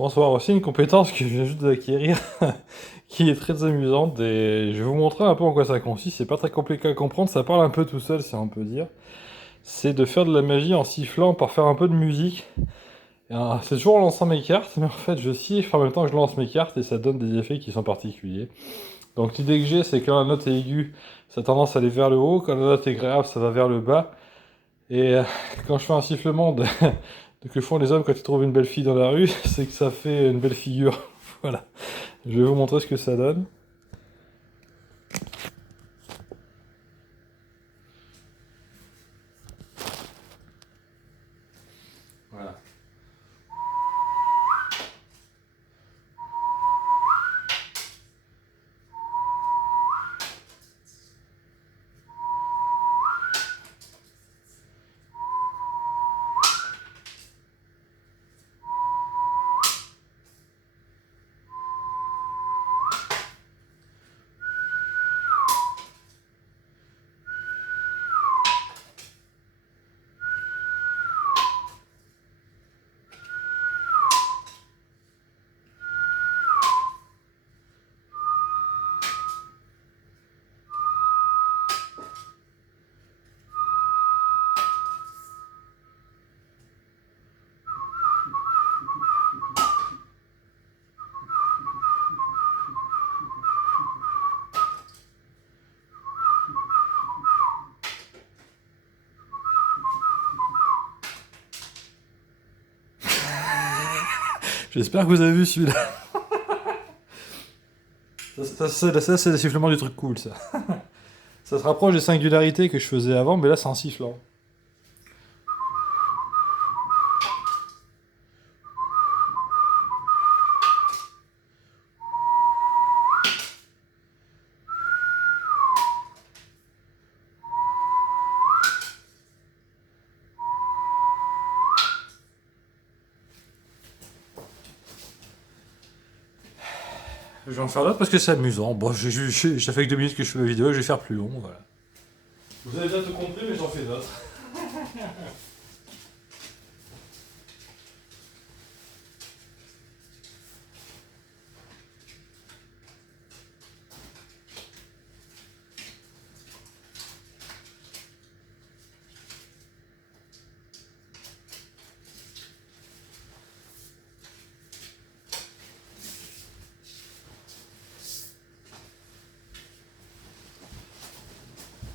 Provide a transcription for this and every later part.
Bonsoir, aussi une compétence que je viens juste d'acquérir, qui est très amusante et je vais vous montrer un peu en quoi ça consiste. C'est pas très compliqué à comprendre, ça parle un peu tout seul si on peut dire. C'est de faire de la magie en sifflant par faire un peu de musique. C'est toujours en lançant mes cartes, mais en fait je siffle en même temps que je lance mes cartes et ça donne des effets qui sont particuliers. Donc l'idée que j'ai, c'est que quand la note est aiguë, ça a tendance à aller vers le haut, quand la note est grave, ça va vers le bas. Et quand je fais un sifflement que font les hommes quand ils trouvent une belle fille dans la rue, c'est que ça fait une belle figure. Voilà. Je vais vous montrer ce que ça donne. Voilà. J'espère que vous avez vu celui-là. Ça, c'est le sifflement du truc cool, ça. Ça se rapproche des singularités que je faisais avant, mais là, c'est en sifflant. Je vais en faire d'autres parce que c'est amusant. Bon, ça fait que 2 minutes que je fais ma vidéo, je vais faire plus long, voilà. Vous avez déjà tout compris, mais j'en fais d'autres.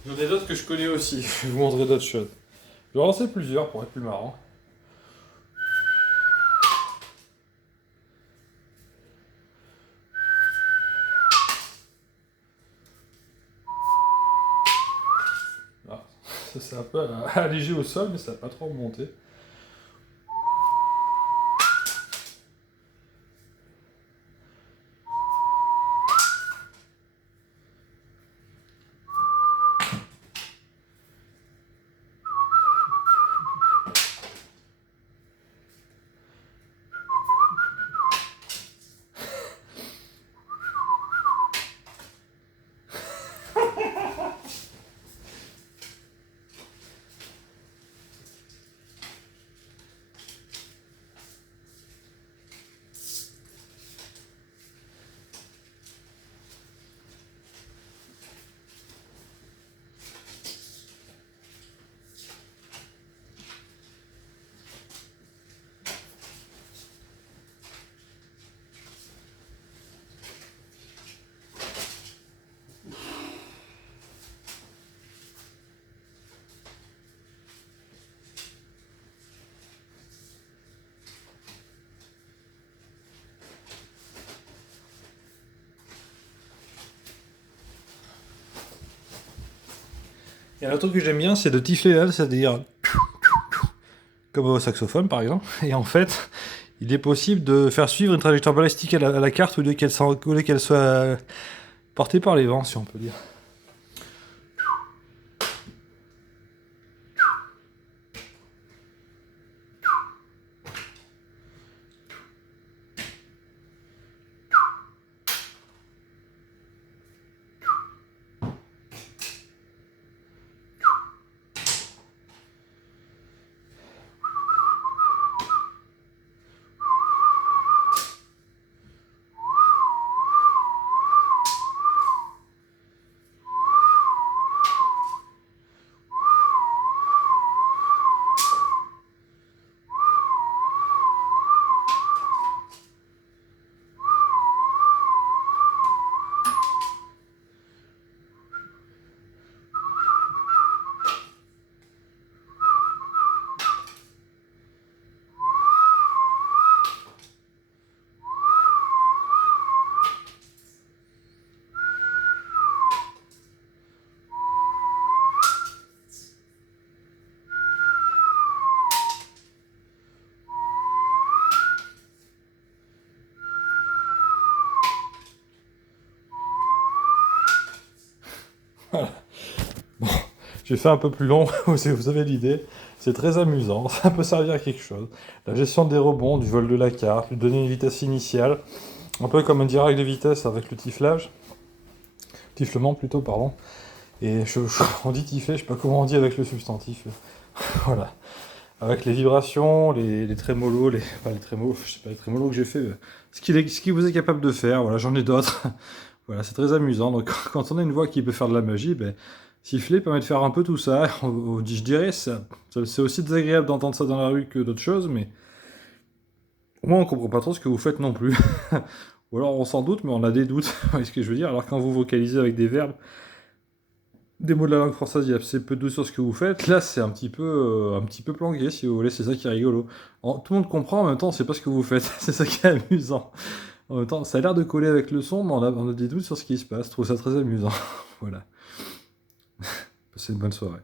J'en ai d'autres que je connais aussi. Je vais vous montrer d'autres choses. Je vais en lancer plusieurs pour être plus marrant. Ah, ça c'est un peu allégé au sol, mais ça n'a pas trop remonté. Et un autre truc que j'aime bien, c'est de tiffler là, c'est-à-dire comme au saxophone par exemple. Et en fait, il est possible de faire suivre une trajectoire balistique à la carte au lieu qu'elle soit portée par les vents, si on peut dire. J'ai fait un peu plus long, vous avez l'idée. C'est très amusant, ça peut servir à quelque chose. La gestion des rebonds, du vol de la carte, lui donner une vitesse initiale, un peu comme un direct de vitesse avec le tiflage. Tiflement plutôt, pardon. Et on dit tifler, je sais pas comment on dit avec le substantif. Voilà. Avec les vibrations, les trémolos, enfin les trémolos, je sais pas, les trémolos que j'ai fait, ce qu'il vous est capable de faire, voilà, j'en ai d'autres. Voilà, c'est très amusant. Donc quand on a une voix qui peut faire de la magie, ben, siffler permet de faire un peu tout ça. Je dirais, c'est aussi désagréable d'entendre ça dans la rue que d'autres choses, mais au moins on comprend pas trop ce que vous faites non plus. Ou alors on s'en doute, mais on a des doutes, vous voyez ce que je veux dire. Alors quand vous vocalisez avec des verbes, des mots de la langue française, il y a assez peu de doute sur ce que vous faites. Là, c'est un petit peu planqué, si vous voulez. C'est ça qui est rigolo. Tout le monde comprend, en même temps, on sait pas ce que vous faites. C'est ça qui est amusant. En même temps, ça a l'air de coller avec le son, mais on a des doutes sur ce qui se passe. Je trouve ça très amusant. Voilà. Passez une bonne soirée.